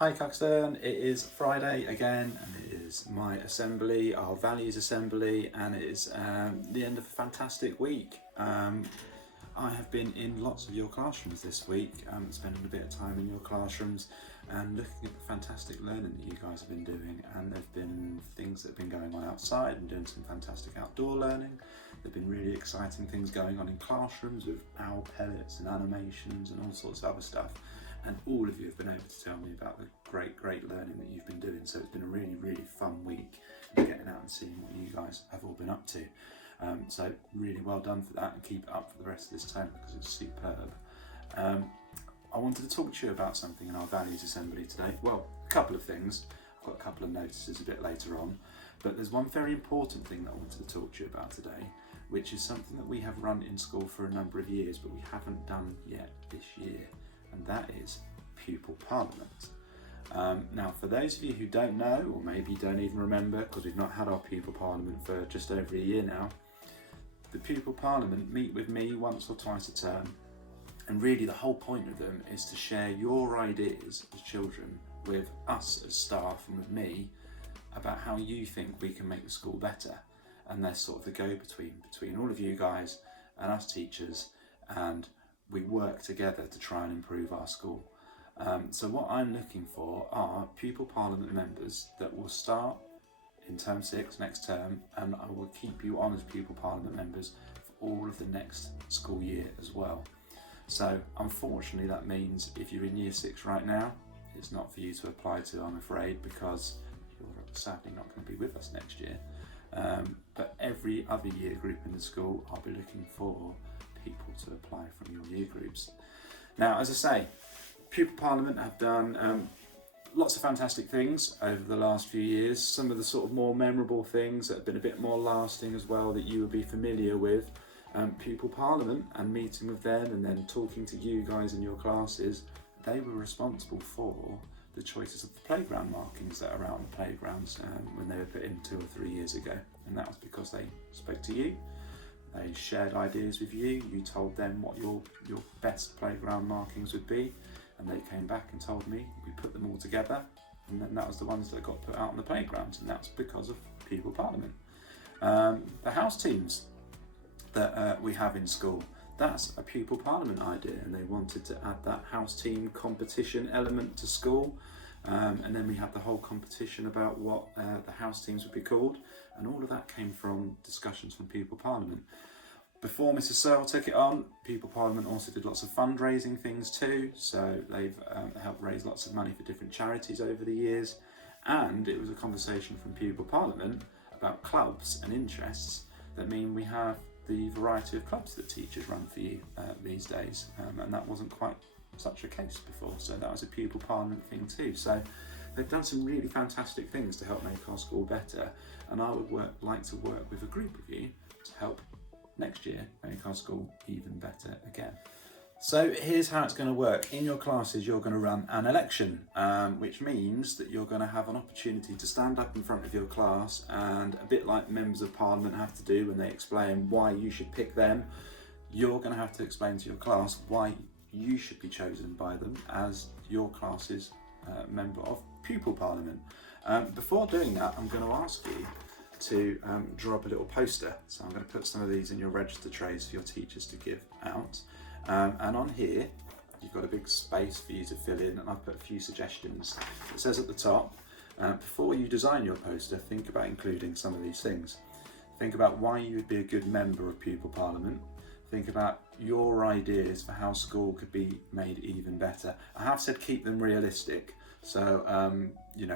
Hi Caxton, it is Friday again and it is my assembly, our values assembly, and it is the end of a fantastic week. I have been in lots of your classrooms this week, spending a bit of time in your classrooms and looking at the fantastic learning that you guys have been doing, and there have been things that have been going on outside and doing some fantastic outdoor learning. There have been really exciting things going on in classrooms with owl pellets and animations and all sorts of other stuff. And all of you have been able to tell me about the great learning that you've been doing. So it's been a really fun week getting out and seeing what you guys have all been up to. So really well done for that, and keep it up for the rest of this term because it's superb. I wanted to talk to you about something in our values assembly today. Well, a couple of things. I've got a couple of notices a bit later on, but there's one very important thing that I wanted to talk to you about today, which is something that we have run in school for a number of years, but we haven't done yet this year. And that is pupil parliament. Now, for those of you who don't know, or maybe don't even remember, because we've not had our pupil parliament for just over a year now, the pupil parliament meet with me once or twice a term, and really the whole point of them is to share your ideas as children with us as staff and with me about how you think we can make the school better. And they're sort of the go-between between all of you guys and us teachers, and we work together to try and improve our school. So what I'm looking for are pupil parliament members that will start in term 6 next term, and I will keep you on as pupil parliament members for all of the next school year as well. So unfortunately that means if you're in year 6 right now, it's not for you to apply to, I'm afraid, because you're sadly not going to be with us next year. But every other year group in the school, I'll be looking for people to apply from your year groups. Now, as I say, pupil parliament have done lots of fantastic things over the last few years. Some of the sort of more memorable things that have been a bit more lasting as well that you would be familiar with. Pupil parliament and meeting with them and then talking to you guys in your classes, they were responsible for the choices of the playground markings that are out on the playgrounds when they were put in 2 or 3 years ago. And that was because they spoke to you. They shared ideas with you, you told them what your best playground markings would be, and they came back and told me, we put them all together, and then that was the ones that got put out on the playgrounds, and that's because of pupil parliament. The house teams that we have in school, that's a pupil parliament idea, and they wanted to add that house team competition element to school. And then we had the whole competition about what the house teams would be called, and all of that came from discussions from pupil parliament. Before Mrs Searle took it on, pupil parliament also did lots of fundraising things too, so they've helped raise lots of money for different charities over the years. And it was a conversation from pupil parliament about clubs and interests that mean we have the variety of clubs that teachers run for you these days, and that wasn't quite such a case before, so that was a pupil parliament thing too. So they've done some really fantastic things to help make our school better, and I would like to work with a group of you to help next year make our school even better again. So here's how it's going to work. In your classes you're going to run an election, which means that you're going to have an opportunity to stand up in front of your class, and a bit like members of parliament have to do when they explain why you should pick them, you're going to have to explain to your class why you should be chosen by them as your class's member of pupil parliament. Before doing that, I'm going to ask you to draw up a little poster. So I'm going to put some of these in your register trays for your teachers to give out. And on here, you've got a big space for you to fill in, and I've put a few suggestions. It says at the top, before you design your poster, think about including some of these things. Think about why you would be a good member of pupil parliament. Think about your ideas for how school could be made even better. I have said keep them realistic, so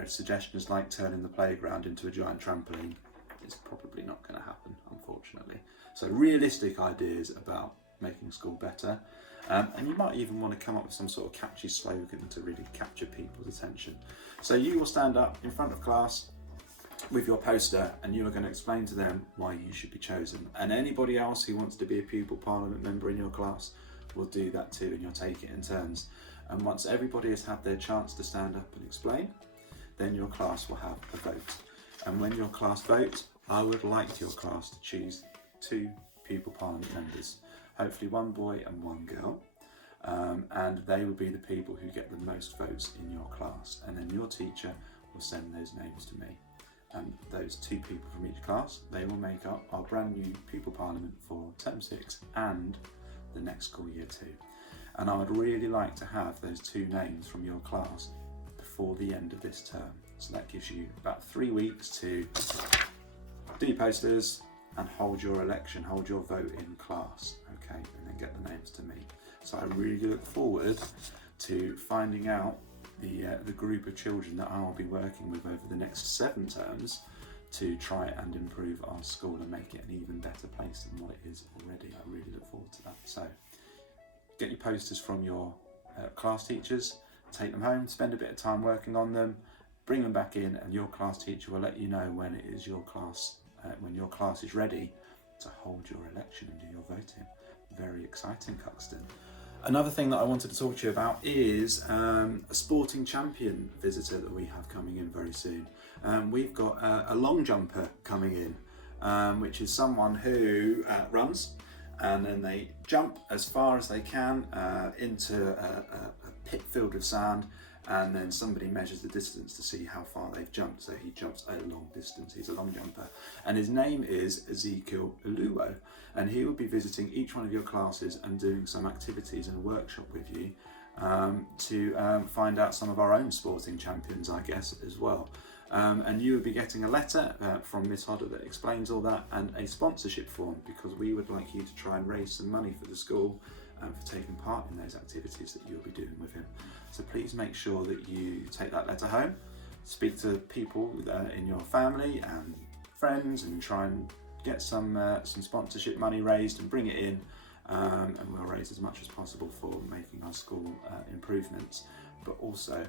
suggestions like turning the playground into a giant trampoline is probably not going to happen, unfortunately. So realistic ideas about making school better, and you might even want to come up with some sort of catchy slogan to really capture people's attention. So you will stand up in front of class with your poster, and you are going to explain to them why you should be chosen, and anybody else who wants to be a pupil parliament member in your class will do that too, and you'll take it in turns. And once everybody has had their chance to stand up and explain, then your class will have a vote. And when your class votes, I would like your class to choose 2 pupil parliament members, hopefully 1 boy and 1 girl. and they will be the people who get the most votes in your class, and then your teacher will send those names to me. And those 2 people from each class, they will make up our brand new pupil parliament for term 6 and the next school year 2. And I would really like to have those 2 names from your class before the end of this term. So that gives you about 3 weeks to do your posters and hold your election, hold your vote in class, okay, and then get the names to me. So I really look forward to finding out the group of children that I will be working with over the next 7 terms to try and improve our school and make it an even better place than what it is already. I really look forward to that. So get your posters from your class teachers, take them home, spend a bit of time working on them, bring them back in, and your class teacher will let you know when it is your class, when your class is ready to hold your election and do your voting. Very exciting, Cuxton. Another thing that I wanted to talk to you about is a sporting champion visitor that we have coming in very soon. We've got a long jumper coming in, which is someone who runs and then they jump as far as they can into a pit filled with sand, and then somebody measures the distance to see how far they've jumped. So he jumps a long distance. He's a long jumper, and his name is Ezekiel Uluwo, and he will be visiting each one of your classes and doing some activities and a workshop with you to find out some of our own sporting champions, I guess, as well. And you will be getting a letter from Miss Hodder that explains all that, and a sponsorship form, because we would like you to try and raise some money for the school for taking part in those activities that you'll be doing with him. So please make sure that you take that letter home, speak to people in your family and friends, and try and get some sponsorship money raised and bring it in, and we'll raise as much as possible for making our school improvements. But also,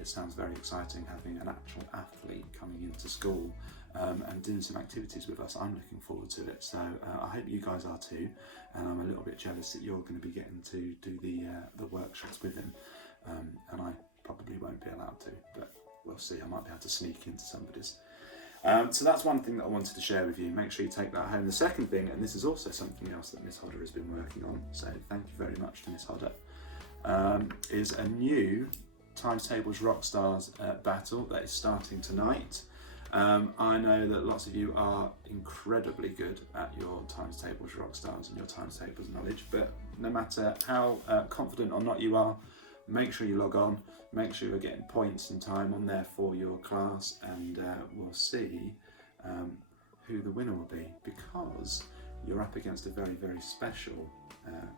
it sounds very exciting having an actual athlete coming into school and doing some activities with us. I'm looking forward to it, so I hope you guys are too, and I'm a little bit jealous that you're going to be getting to do the workshops with him, and I probably won't be allowed to, but we'll see. I might be able to sneak into somebody's. So that's one thing that I wanted to share with you. Make sure you take that home. The second thing, and this is also something else that Miss Hodder has been working on, so thank you very much to Miss Hodder, is a new Times Tables Rockstars battle that is starting tonight. I know that lots of you are incredibly good at your Times Tables Rockstars and your Times Tables knowledge, but no matter how confident or not you are, make sure you log on, make sure you're getting points and time on there for your class, and we'll see who the winner will be, because you're up against a very, very special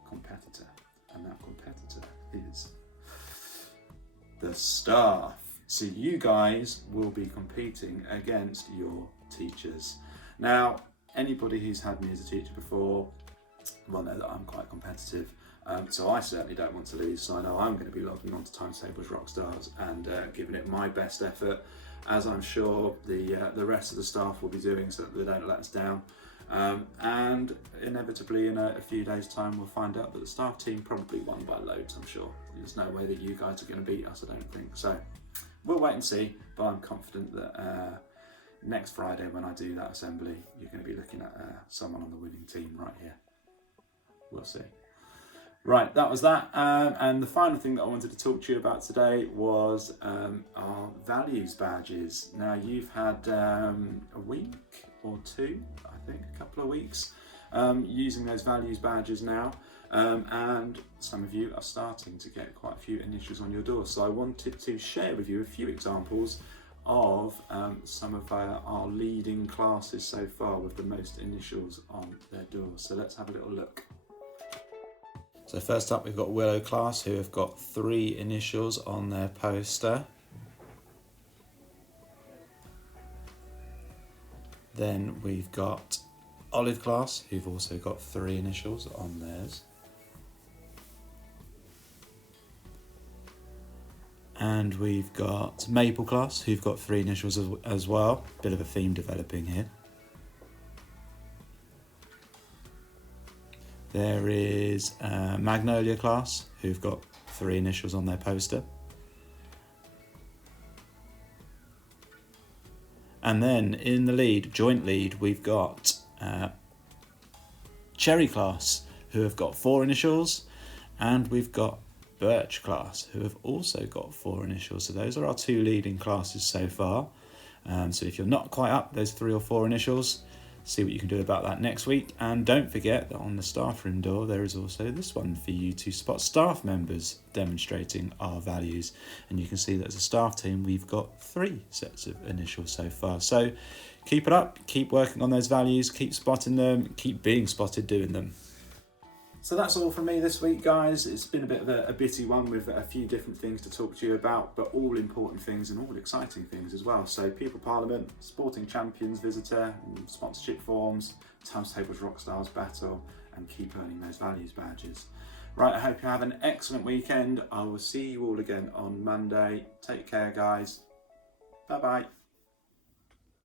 competitor, and that competitor is the staff. So you guys will be competing against your teachers. Now, anybody who's had me as a teacher before will know that I'm quite competitive, so I certainly don't want to lose. So I know I'm going to be logging on to Times Tables Rockstars and giving it my best effort, as I'm sure the rest of the staff will be doing, so that they don't let us down. And inevitably in a few days' time we'll find out that the staff team probably won by loads, I'm sure. There's no way that you guys are going to beat us, I don't think. So we'll wait and see, but I'm confident that next Friday when I do that assembly, you're going to be looking at someone on the winning team right here. We'll see. Right, that was that. And the final thing that I wanted to talk to you about today was our values badges. Now, you've had a week or two, I think, a couple of weeks, using those values badges now. And some of you are starting to get quite a few initials on your door. So I wanted to share with you a few examples of some of our leading classes so far with the most initials on their doors. So let's have a little look. So first up, we've got Willow class, who have got 3 initials on their poster. Then we've got Olive class, who've also got 3 initials on theirs. And we've got Maple class, who've got 3 initials as well. Bit of a theme developing here. There is Magnolia class, who've got 3 initials on their poster. And then in the lead, joint lead, we've got Cherry class, who have got 4 initials. And we've got Birch class, who have also got 4 initials. So those are our 2 leading classes so far. So if you're not quite up those 3 or 4 initials, see what you can do about that next week. And don't forget that on the staff room door there is also this one for you to spot staff members demonstrating our values, and you can see that as a staff team we've got 3 sets of initials so far. So keep it up, keep working on those values, keep spotting them, keep being spotted doing them. So that's all from me this week, guys. It's been a bit of a bitty one with a few different things to talk to you about, but all important things and all exciting things as well. So People Parliament, Sporting Champions Visitor, sponsorship forms, Times Tables Rockstars Battle, and keep earning those values badges. Right, I hope you have an excellent weekend. I will see you all again on Monday. Take care, guys. Bye-bye.